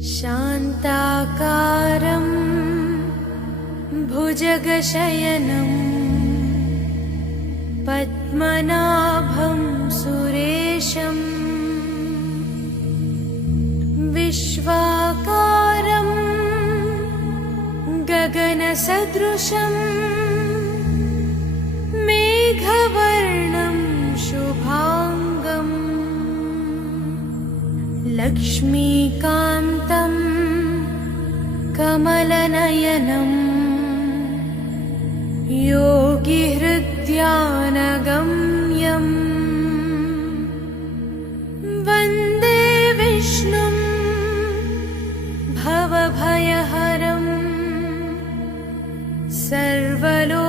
शान्ताकारं भुजगशयनं पद्मनाभं सुरेशं विश्वाकारं गगनसदृशं मेघवर्णं शुभांगं लक्ष्मीकान्तं कमलनयनं योगिहृद्यानगम्यं वन्दे विष्णुं भवभयहरं सर्वलोकैकनाथम्।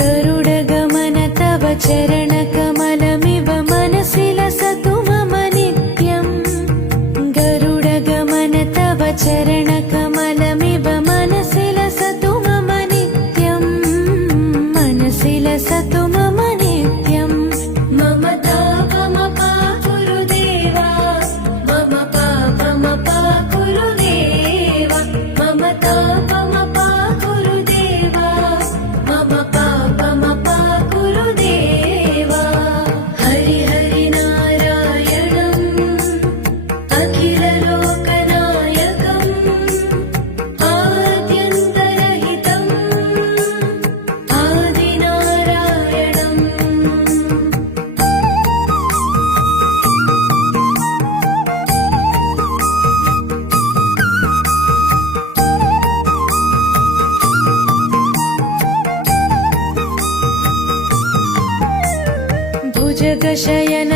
गरुडगमन तव चरणकमलमिव मनसि लसतु मम नित्यम्। गरुडगमन तव चरणकमलमिव मनसि लसतु मम नित्यम्। मनसि लसतु मम नित्यम्। मम तापमपा गुरुदेवा, मम पापमपा गुरुदेवा, मम तापमपा गुरुदेवा, मम पापमपा गुरुदेवा। हरि हरि नारायणम् अखिललोकनायकम् आद्यन्तरहितम् आदिनारायणम्। भुजगशयन